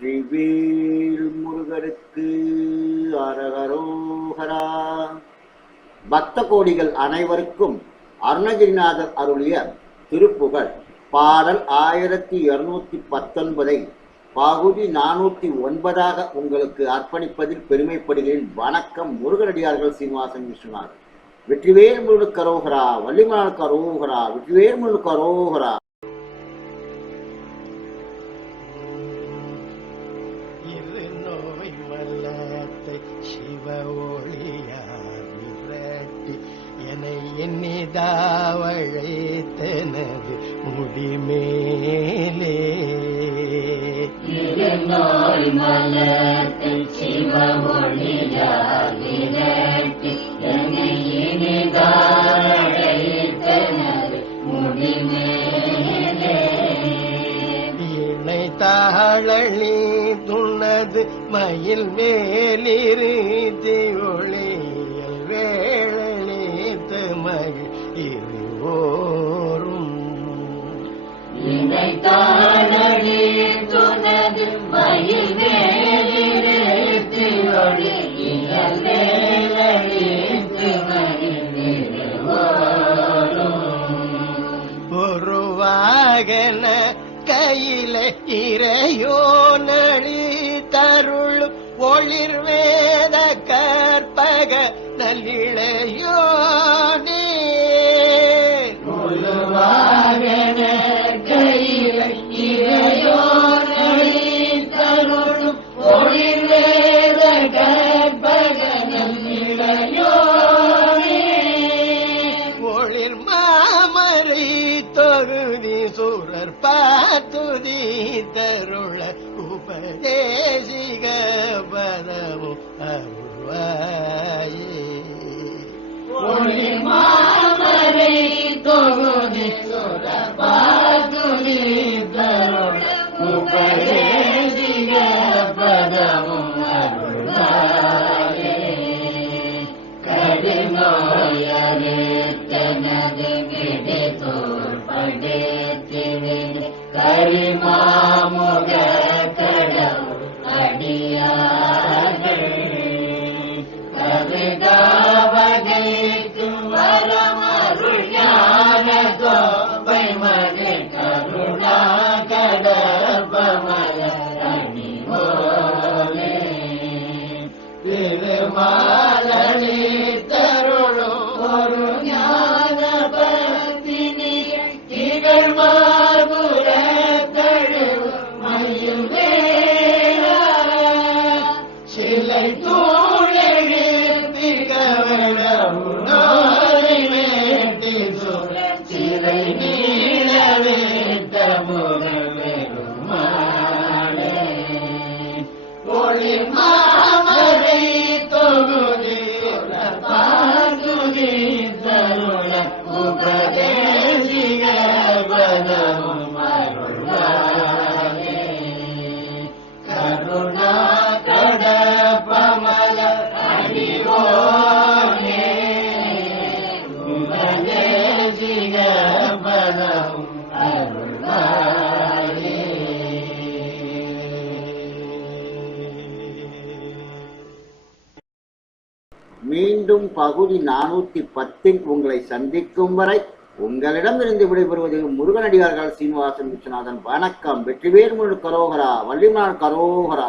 வெற்றிவேல் முருகனுக்கு அரகரோகரா. பக்த கோடிகள் அனைவருக்கும் அருணகிரிநாதர் அருளிய திருப்புகழ் பாடல் 1219 பகுதி 409 உங்களுக்கு அர்ப்பணிப்பதில் பெருமைப்படுகிறேன். வணக்கம். முருகனடியார்கள் சீனிவாசன் விஸ்வநாத். வெற்றிவேல் முருகனுக்கு அரோகரா, வள்ளிமலனுக்கு அரோகரா, வெற்றிவேல் முருகனுக்கு அரோகரா. சிவ ஒளியாவிரட்டி என்னை எண்ணிதாவழைத்தனது முடிமேலே சிவ ஒளியாவிரட்டி என்னை எண்ணிதாவழைத்தனது முடிமேலே இணை தாழி துண்ணது மயில் மேலிருத்தி ஒளியல் வேளித்து மகிழ் இருவோரும் இணை தாழி துண்ணது மயில் மேலிருத்தி ஒளியல் வேளித்து மகிழ் இருவோரும் ஒருவாகன கையில இறையோ நழி தருளும் ஒளிர் வேத கற்பக நல்லிளையோனே ஒருவாகன கையில இறையோ நழி தருளும் ஒளிர் வேத கற்பக நல்லிளையோனே ஒளிர் மாமரை தொகுதி சூரர் பாத்துதி தருள உபதேசிக பதமும் அருள்வாயே ஒளிர் மாமரை தொகுதி சூரர் பாத்துதி தருள உபதேசிக பதமும் அருள்வாயே கடினோயரே தனது விடை தோற்படுத்திவிடு கரிமாமுக கடவுள் அடியார்கள் கவிதாவகைக்கும் வரமருள் ஞான கோப்பை மகள் கருணா கடற்பமல அணிவோலே திருமாலனி தருளும் ஒரு ஞான பத்தினி திகழ் மார்புர கழுவு மயில் வேளா சிலை தூழெழு திகவளவுனோரை வேட்டி சுர சிறை நீள வேட்ட முகல் வெறுமாளே ஒளிர் மாமரை தொகுதி பாதுகி தருள உபதேசிக பதமும் அருள்வாயே கருணா கடப்பமல அடிவோனே உபதேசிக பதமும் அருள்வாயே. மீண்டும் பகுதி 410 உங்களை சந்திக்கும் வரை உங்களிடமிருந்து விடைபெறுவது முருகனடியார்கள் சீனிவாசன் விஸ்வநாதன். வணக்கம். வெற்றிவேல் முருகனுக்கு அரோகரா, வள்ளிமலனுக்கு அரோகரா.